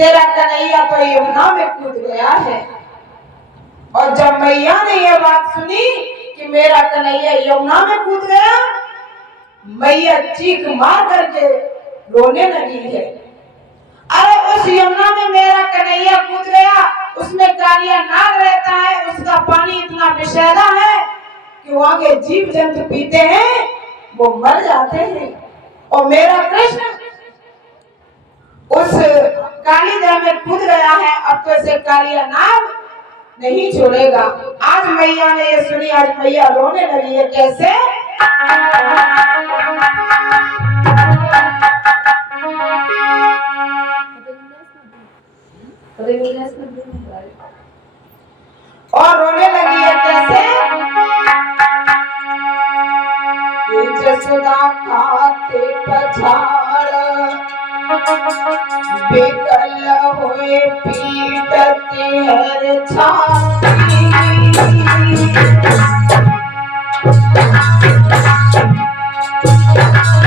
तेरा कन्हैया तो यमुना में कूद गया है। और जब मैया ने यह बात सुनी कि मेरा कन्हैया यमुना में कूद गया, मैया चीख मार करके रोने लगी है। अरे उस यमुना में मेरा कन्हैया कूद गया, उसमें कालिया नाग रहता है, उसका पानी इतना विषैला है कि वहां के जीव जंतु पीते हैं वो मर जाते हैं। और मेरा कृष्ण उस काली दह में कूद गया है, अब तो इसे कालिया नाग नहीं छोड़ेगा। आज मैया ने ये सुनी, आज मैया रोने लगी है। कैसे? और रोने लगी है कैसे? जसोदा खाते पछाड़ बेकल होए पीटती हर छाती।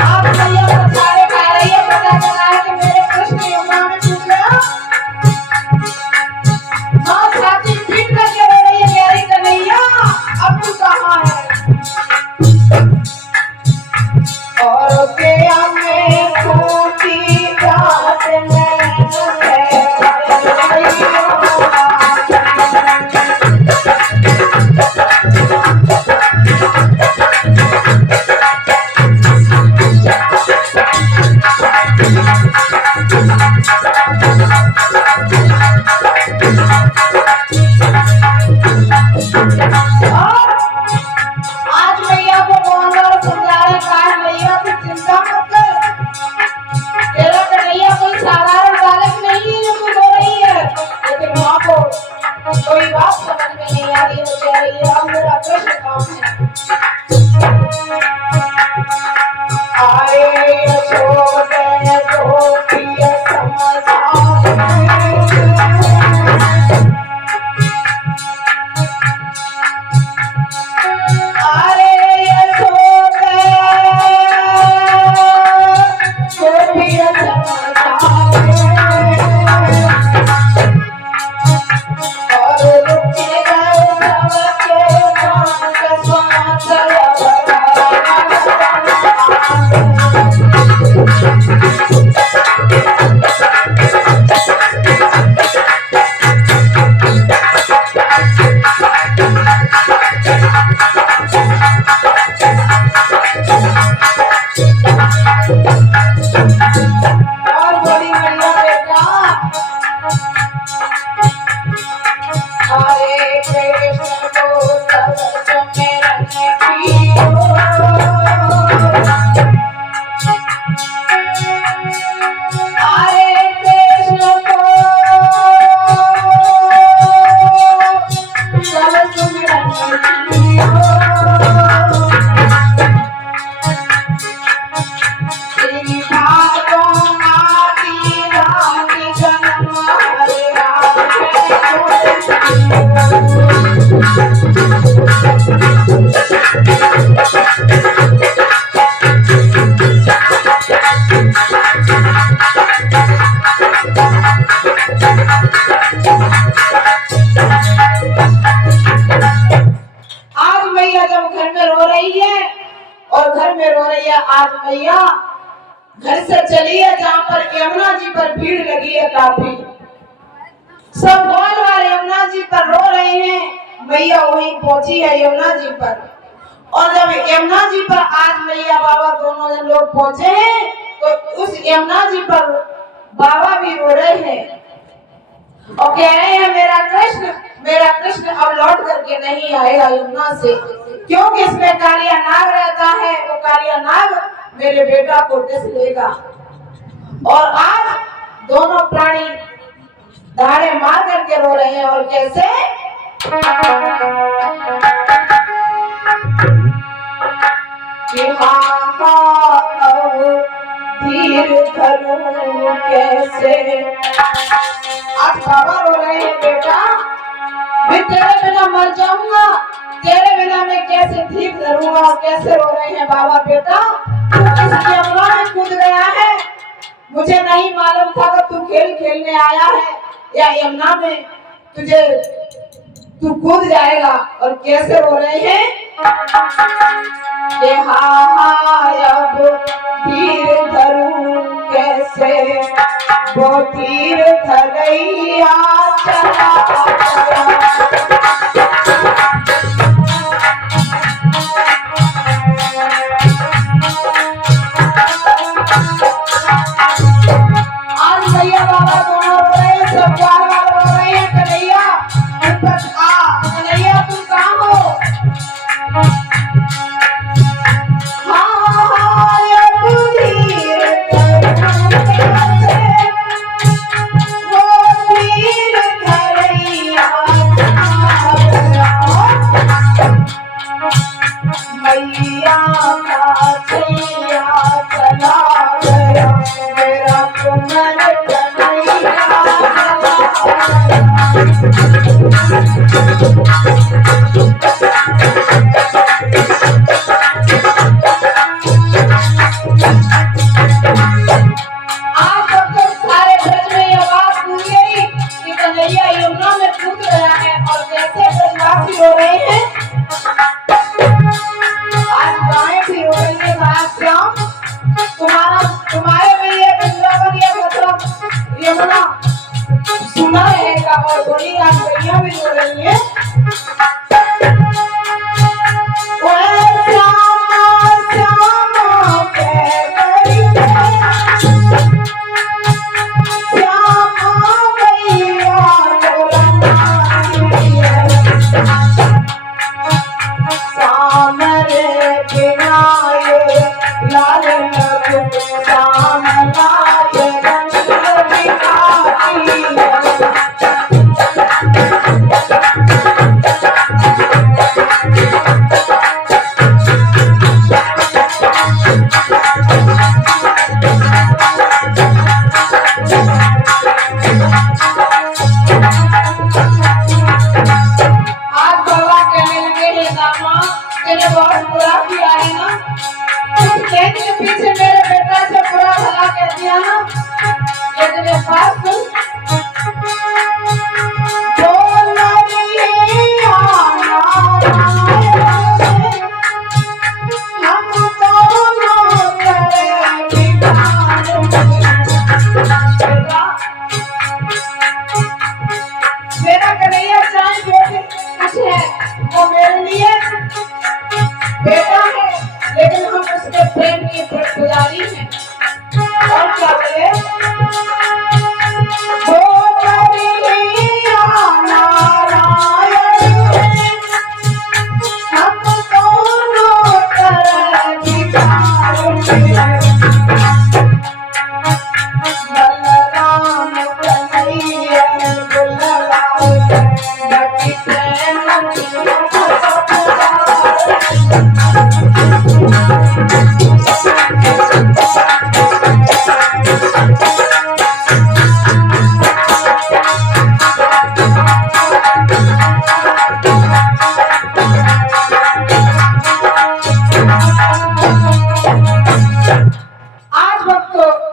आप मैया पछाड़े खा रही है, पता चला है कि मेरे कृष्ण यमुना में कूद गया। माँ छाती पीट करके रो रही है, कह रही कन्हैया अब तू कहाँ है? और क्या मैं खोती जात में कोई बात समझ में नहीं आ रही है, कह रही है अब मेरा कृष्ण कौन है? आए यशोदे गोपिया समझावे, आए यशोदे गोपिया समझावे। आज मैया घर से चली है जहाँ पर यमुना जी पर भीड़ लगी है काफी, सब गोल वाले यमुना जी पर रो रहे हैं। मैया वहीं पहुंची है यमुना जी पर, और जब यमुना जी पर आज मैया बाबा दोनों लोग पहुंचे हैं तो उस यमुना जी पर बाबा भी रो रहे हैं और कह रहे हैं मेरा कृष्ण अब लौट करके नहीं आएगा यमुना से, क्योंकि इसमें कालिया नाग रहता है, वो कालिया नाग मेरे बेटा को टिस लेगा। और आज दोनों प्राणी धाड़े मार करके रो रहे हैं। और कैसे? धीर धरूं कैसे, आज बाबा रो रहे हैं बेटा मैं तेरे बिना मर जाऊंगा, तेरे बिना मैं कैसे धीर धरूंगा। कैसे रो रहे हैं बाबा बेटा, तू किस यमुना में कूद गया है, मुझे नहीं मालूम था कि तू खेल खेलने आया है या यमुना में तू कूद जाएगा। और कैसे रो रहे हैं कि अब धीर धरूं कैसे वो तीर धरैया चला आज भैया बाबा दोनों रो रहे हैं, सब ग्वाल वाले रो रहे हैं। कन्हैया कन्हैया तुम कहाँ हो? मैया का छैया चला गया मेरा तुम्हारे कन्हैया यमुना में कूद गया है। और कैसे ब्रजवासी हो रहे हैं, आज गाय भी रो रही है। श्याम तुम्हारे में ये वृंदावन या मतलब यमुना सुना रहेगा। और बोली आज गैया भी रो रही है। बहुत बुरा किया है ना, खेत के पीछे मेरे बेटा से बुरा भला कह दिया ना। लेकिन ये बात सुन, मेरा कन्हैया चाहे जो कुछ है वो मेरे लिए बेटा है, लेकिन हम उसके प्रेम की पुजारी हैं। और क्या बोले,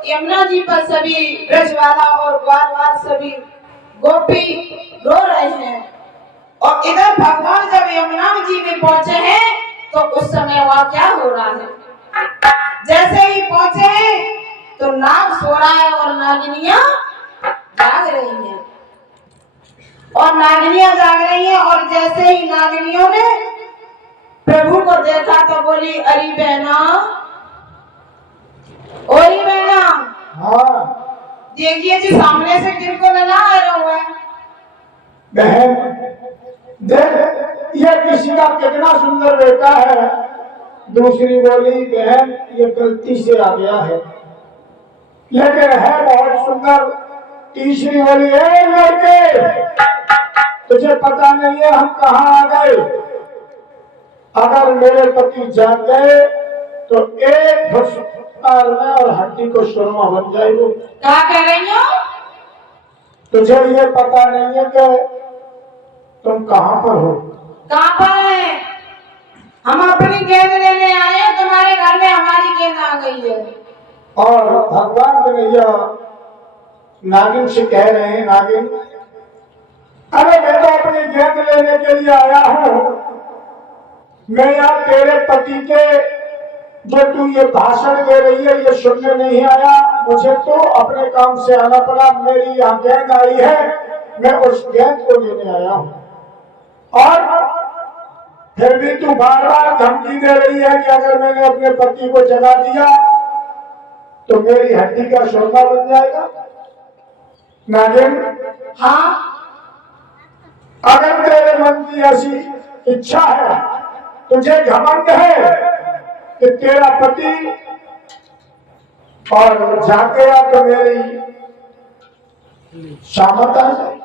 यमुना जी पर सभी ब्रजवाला और ग्वालवाल सभी गोपी रो रहे हैं। और इधर भगवान जब यमुना जी में पहुंचे हैं तो उस समय वहां क्या हो रहा है, जैसे ही पहुंचे हैं तो नाग सो रहा है और नागिनियां जाग रही हैं। और नागिनियां जाग रही हैं और जैसे ही नागिनियों ने प्रभु को देखा तो बोली, अरे बहना, ओरी बहना, हाँ देखिए जी सामने से किनको लगा आ रहा हुआ है। बहन देख, ये किसी का कितना सुंदर बेटा है। दूसरी बोली, बहन ये गलती से आ गया है, लेकिन है बहुत सुंदर। तीसरी बोली, लड़के तुझे पता नहीं है हम कहाँ आ गए। अगर मेरे पति जाग गए तो एक फुटकार में और हड्डी को सुरमा बन जाएगी। क्या कह रही हो? तुझे ये पता नहीं है कि तुम कहाँ पर हो? कहाँ पर है? हम अपनी गेंद लेने आए हैं, तुम्हारे घर में हमारी गेंद आ गई है। और भगवान कन्हैया नागिन से कह रहे हैं, नागिन अरे मैं तो अपनी गेंद लेने के लिए आया हूं, मैं यहाँ तेरे पति के जो तू ये भाषण दे रही है ये सुनने नहीं आया, मुझे तो अपने काम से आना पड़ा, मेरी यहाँ गेंद आई है, मैं उस गेंद को लेने आया हूं। और फिर भी तू बार बार धमकी दे रही है कि अगर मैंने अपने पति को जगा दिया तो मेरी हड्डी का शोरमा बन जाएगा। नागिन हाँ अगर तेरे मन की ऐसी इच्छा है, तुझे घमंड है कि तेरा पति और जाके या तो मेरी शामत आ जाए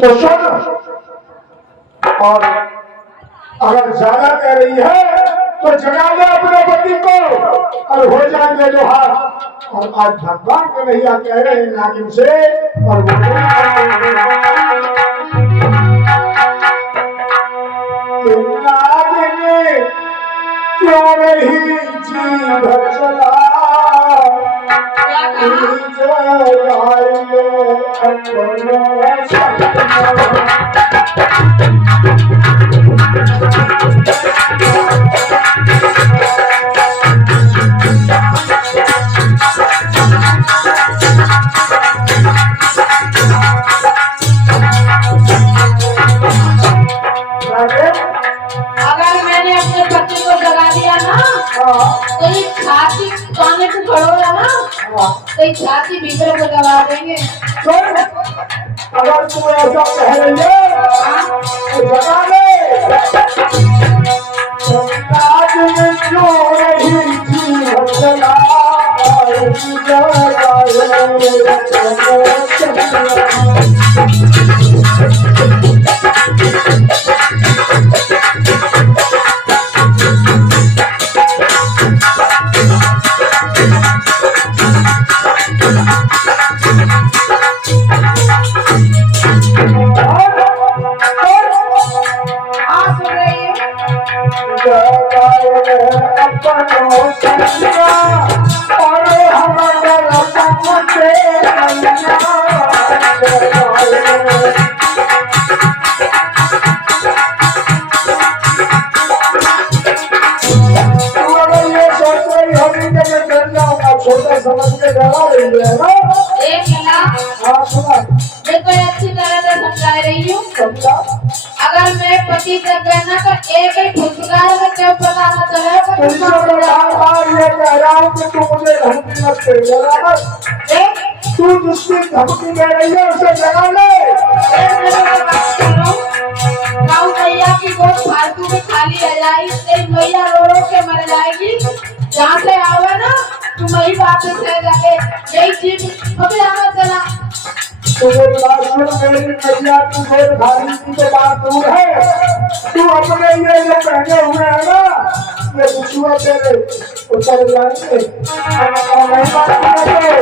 तो सुन, और अगर ज्यादा कह रही है तो जगा दे अपने पति को और हो जाएंगे जो हाथ। और आज भगवान के भैया कह रहे हैं नागिन से, और नागिन क्यों नहीं जीभ चला अगर मैंने अपने पति को जगा दिया ना तो ये छाती काने को खड़ोगा ना तो ये छाती भीतर को दबा देंगे। अगर तू ऐसा कह रही है तो जगा ले। आज में क्यों नहीं जीवन चला छोटा समझ के डरा रही है ना। एक मिनट, हाँ सुना, मैं तो अच्छी तरह से समझा रही हूँ। अगर मैं पति से कहना तो एक ही फुसकार में क्यों पता न चलेगा। ये कह रहा हूँ कि तू मुझे धमकी मत दे, बराबर? तू जिसकी धमकी दे रही है उसे जगा ले। गाँव भैया की गोद फालतू में खाली रह जाएगी, तेरी मैया रो रो के मर जाएगी। जहाँ से आवे ना तू वही बात से जाके यही चीज अभी आना चला। तो मेरी बात सुन, मेरी मैया की गोद भारी की तो बात दूर है, तू अपने ये जो पहने हुए है ना ये बिछुआ तेरे उतर जाएंगे और नहीं बात है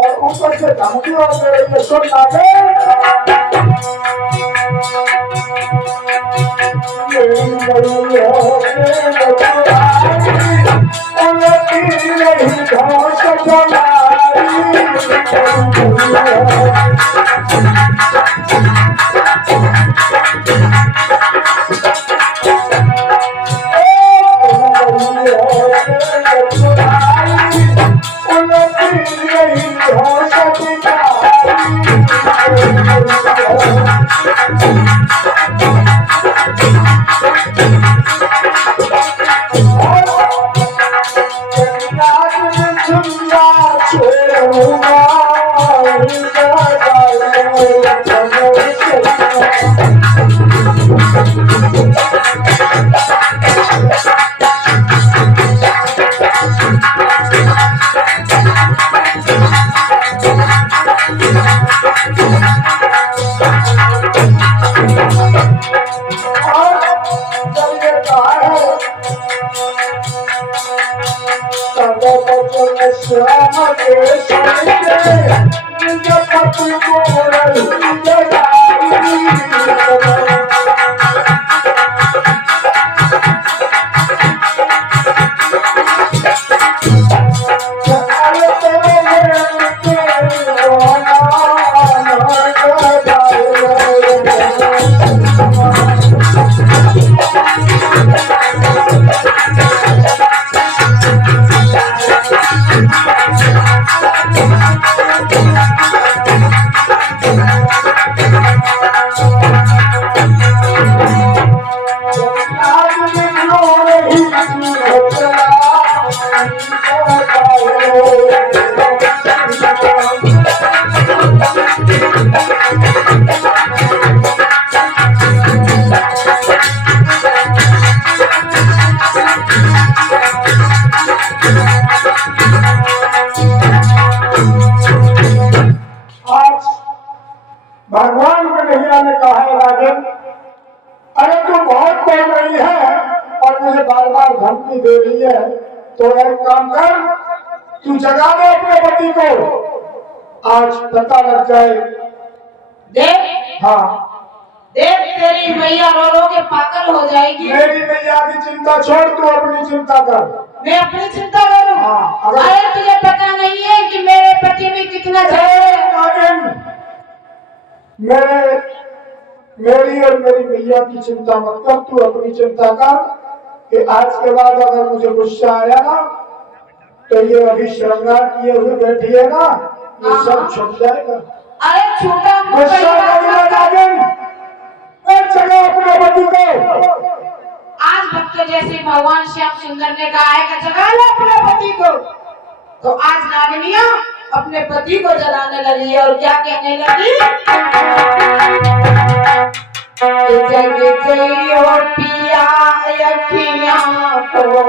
और ऊपर से धमकी और दे रही है। सुन भगवान कन्हैया ने कहा है राजन, अरे तू बहुत बोल रही है और मुझे बार बार धमकी दे रही है, तो एक काम कर, तू जगा दे अपने पति को, आज पता लग जाए। देख, हाँ देख तेरी मैया रो रो के पागल हो जाएगी। मेरी मैया की चिंता छोड़, तू अपनी चिंता कर। मैं अपनी चिंता करूं? हाँ, अगर- अरे तुझे पता नहीं है कि मेरे पति में कितना मेरी और मेरी मैया की चिंता मत कर, तू अपनी चिंता कर कि आज के बाद अगर मुझे गुस्सा आया ना, तो ये अभी श्रृंगार किए हुए बैठी है ना, ये सब छुट जाएगा। अरे छोटा गुस्सा नहीं लगा, एक जगह अपने पति को। आज भक्त जैसे भगवान श्याम सुंदर ने कहा है कि जगा लो अपने पति को, तो आज नागनिया अपने पति को जगाने लगी और क्या कहने लगी? जग जइयो पिया अखियां खोलो,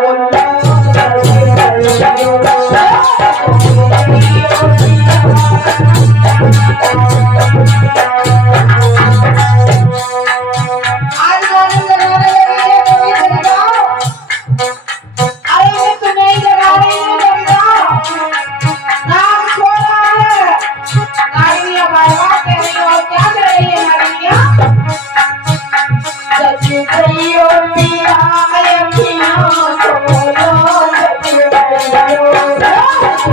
आज गाने जगाने लगी है, कभी जग जाओ। अरे मैं तो नहीं जगा रही हूँ, जग जाओ। नाम सो रहा है। नारियाँ बार-बार कह रही हैं, और क्या कर रही है नारियाँ? जग जइयो पिया अखियां खोलो, जग जइयो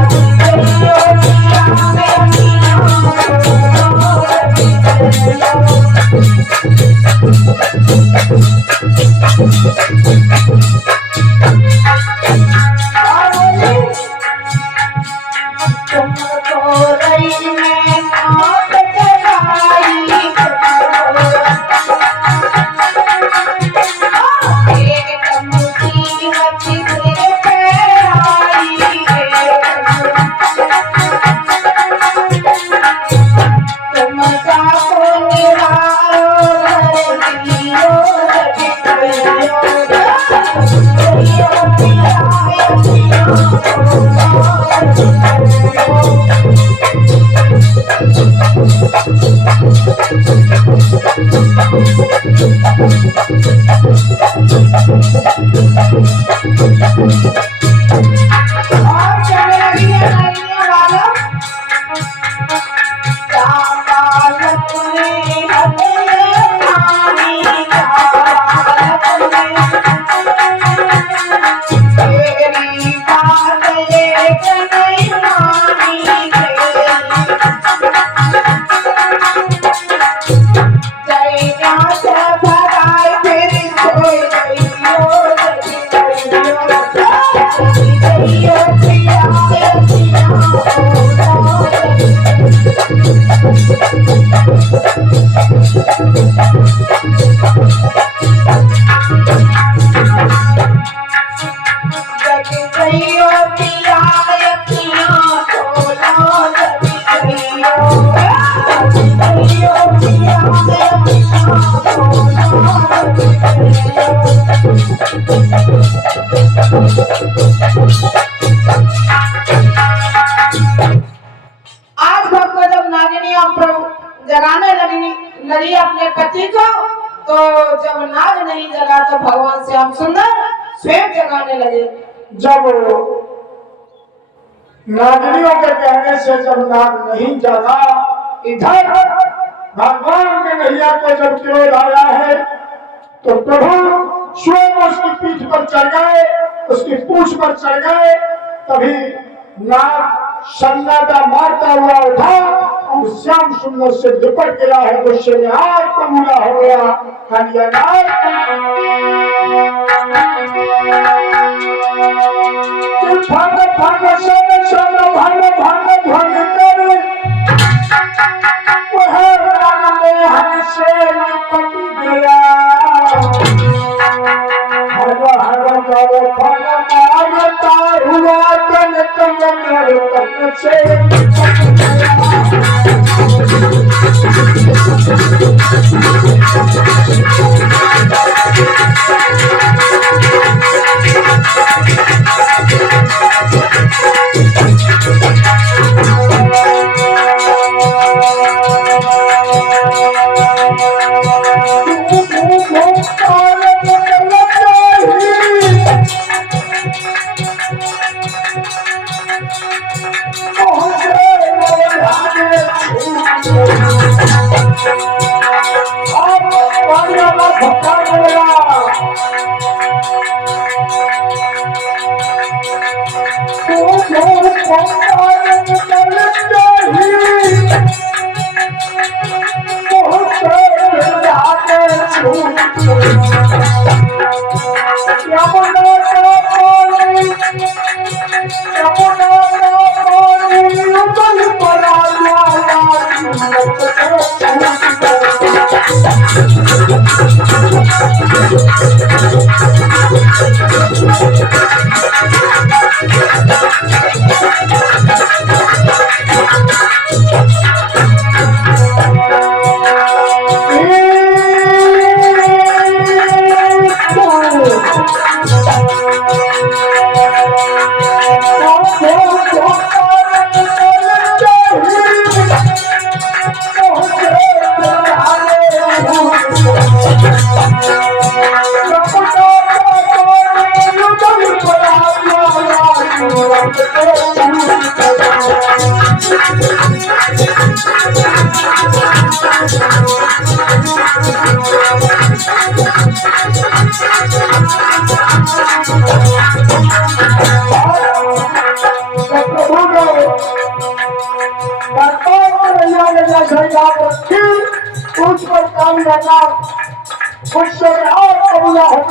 आज भक्त जब नागिनियां जगाने लगी अपने पति को, तो जब नाग नहीं जगा तो भगवान श्याम सुंदर स्वयं जगाने लगे। जब नागिनियों के कहने से जब नाग नहीं जगा, इधर भगवान के नैया को जब क्रोध आया है, तो प्रभु स्वयं उसकी पीठ पर चढ़ गए, उसकी पूंछ पर चढ़ गए। तभी नाग सन्नाटा मारता हुआ उठा और श्याम सुंदर से लिपट गया है। गुस्से में आग कबूला हो गया। कन्या नाग भाग भाग सन सन भाग भाग भाग कर वह राम से लिपट गया। हर हर कर फल मारता हुआ तन तन से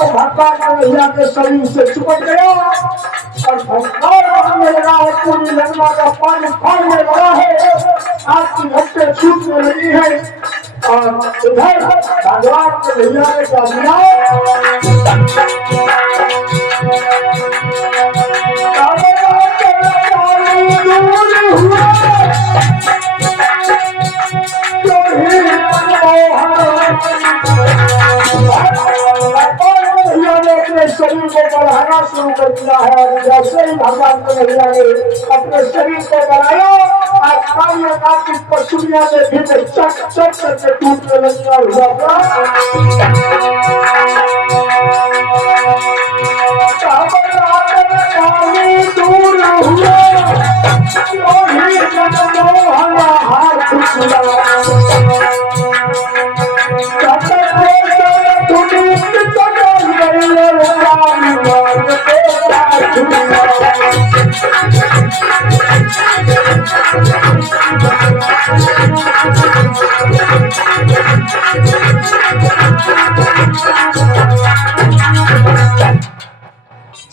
भगवान के शरीर से चिपट गया और भगवान में लगा है। पूरी लंका का पानी फाड़ने लगा है। आपकी हफ्ते छूटने लगी है और इधर भगवान के भैया ने क्या दिया, शरीर को बढ़ाना शुरू कर दिया है। जैसे ही भगवान को भैया ने अपने शरीर को बढ़ाया, आसमानी की पशुनिया में भी चक चक करके टूटने लगी और हुआ दूर हुआ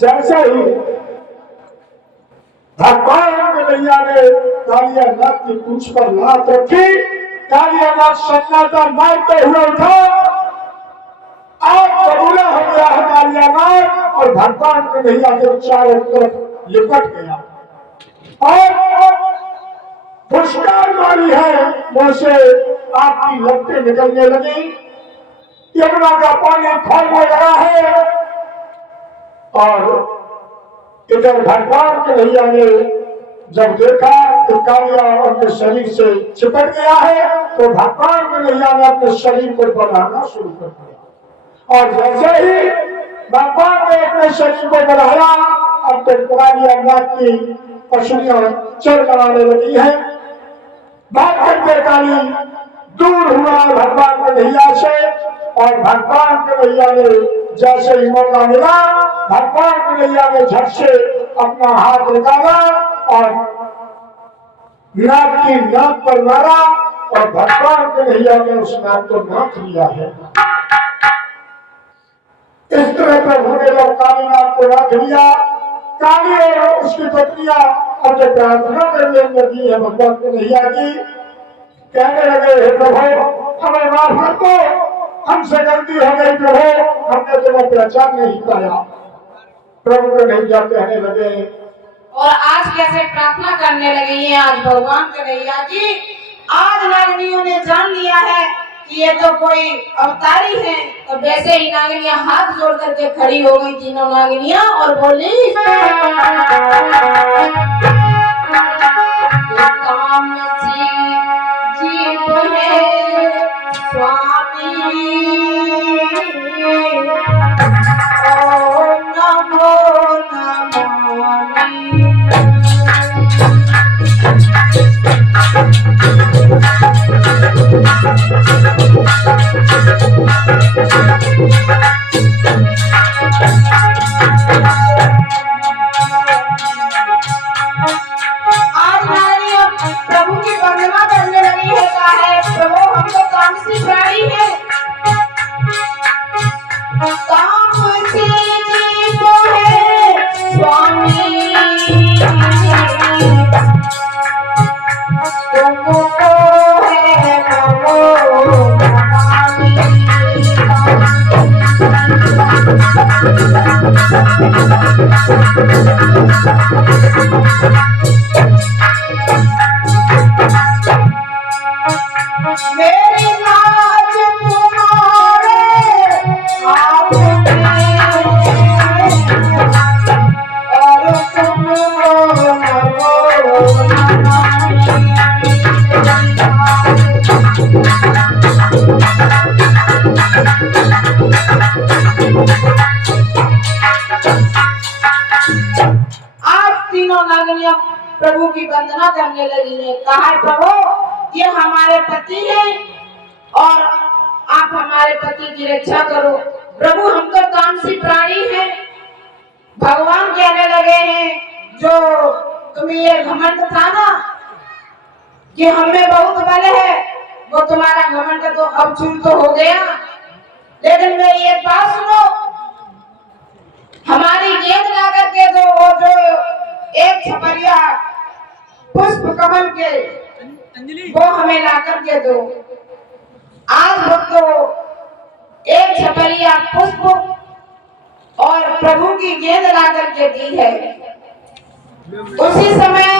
जैसे ही भगवान कन्हैया ने कालियानाथ की पूंछ पर लात रखी, कालियानाथ सन्नाटा मारते हुए उठा, आग बबूला हो गया है कालियानाथ और भगवान कन्हैया के चारों तरफ लिपट गया और पुष्कर मारी है। मुंह से आपकी लपटें निकलने लगी, यमुना का पानी फैलने लगा है और इधर भगवान कन्हैया ने जब देखा कि कालिया उनके शरीर से चिपट गया है तो भगवान कन्हैया ने अपने शरीर को बढ़ाना शुरू कर दिया। और जैसे ही भगवान ने अपने शरीर को बढ़ाया अब तो कालिया नाग की पसलियां चल बनाने लगी है। भाग करके काली दूर हुआ भगवान कन्हैया से और भगवान कन्हैया ने जैसे ही मौका मिला भगवान कन्हैया ने झट से अपना हाथ निकाला और नाग की नाक पर मारा और भगवान कन्हैया ने उस नाग को नाक लिया है। इस तरह प्रभु ने जब काली नाग को नाक लिया काली और उसकी पत्नियां अब जब प्रार्थना करने लगी है भगवान कन्हैया की कहने लगे हे प्रभु हमें माफ कर दो हमसे गलती हो गई प्रभु हमने तुम्हें पहचान नहीं पाया। प्रभु कन्हैया कहने लगे और आज कैसे प्रार्थना करने लगी है आज भगवान कन्हैया जी। आज नागनियों ने जान लिया है कि ये तो कोई अवतारी है। तो वैसे ही नागनियां हाथ जोड़ करके खड़ी हो गई तीनों नागनियां और बोली जीव है स्वामी ओम नमो नमामि। आज नारी प्रभु की वंदना करने लगी है क्या है प्रभु हम तो काम से प्राणी है काम से जीव है स्वामी तुमको है नमो मेरी लाज तुम्हारे हाथ में और तुमको नमो आज तीनों नागनियां प्रभु की वंदना करने लगी है। कहा प्रभु ये हमारे पति हैं और आप हमारे पति की रक्षा करो। प्रभु हम तो तामसी प्राणी हैं। भगवान कहने लगे हैं जो तुम्हें ये घमंड था ना कि हमें बहुत बल है वो तुम्हारा घमंड तो अब चूर तो हो गया। लेकिन मेरी एक बात सुनो हमारी गेंद ला करके दो वो जो एक छपरिया पुष्प कमल के वो हमें ला करके दो। आज वो तो एक छपरिया पुष्प और प्रभु की गेंद ला करके दी है। उसी समय